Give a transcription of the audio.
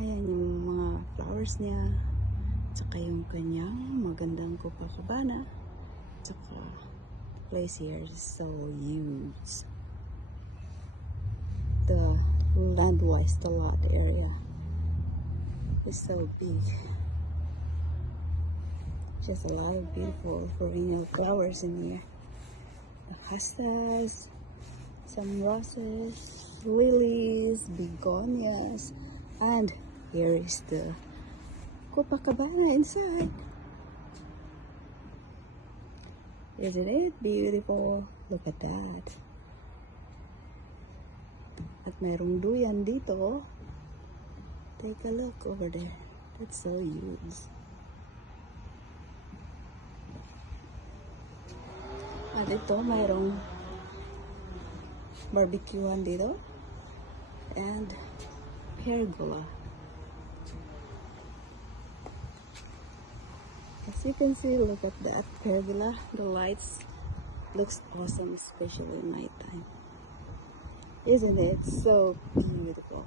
Ayan yung mga flowers niya. Tsaka yung kanyang magandang Copacabana. Tsaka the place here is so huge. The land-wise, the lot area is so big. Just a lot of beautiful perennial flowers in here. The hostas, some roses, lilies, begonias, and here is the Copacabana inside. Isn't it beautiful? Look at that. At mayroong duyan dito. Take a look over there. That's so huge. At ito, mayroong barbecuehan dito. And pergola. As you can see, look at that pergola. The lights looks awesome, especially at nighttime. Isn't it so beautiful?